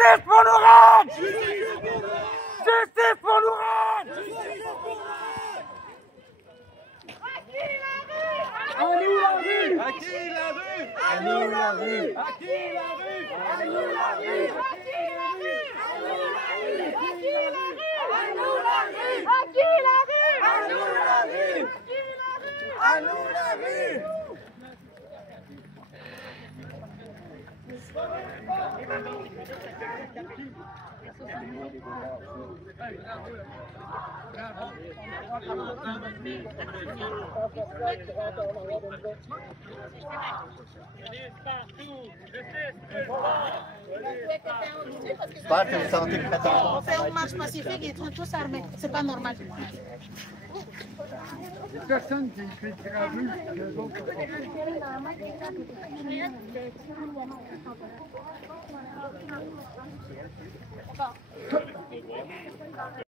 Justice pour l'Orange! Justice pour l'Orange! À nous la rue! À qui la rue? À nous la rue! À qui la rue? À nous la rue! À qui la rue? À nous la rue! À qui la rue? À nous la rue! À nous la rue! J'espère que vous sentez que On fait une marche pacifique, ils sont tous armés. C'est pas normal. Personne qui fait la rue, les autres.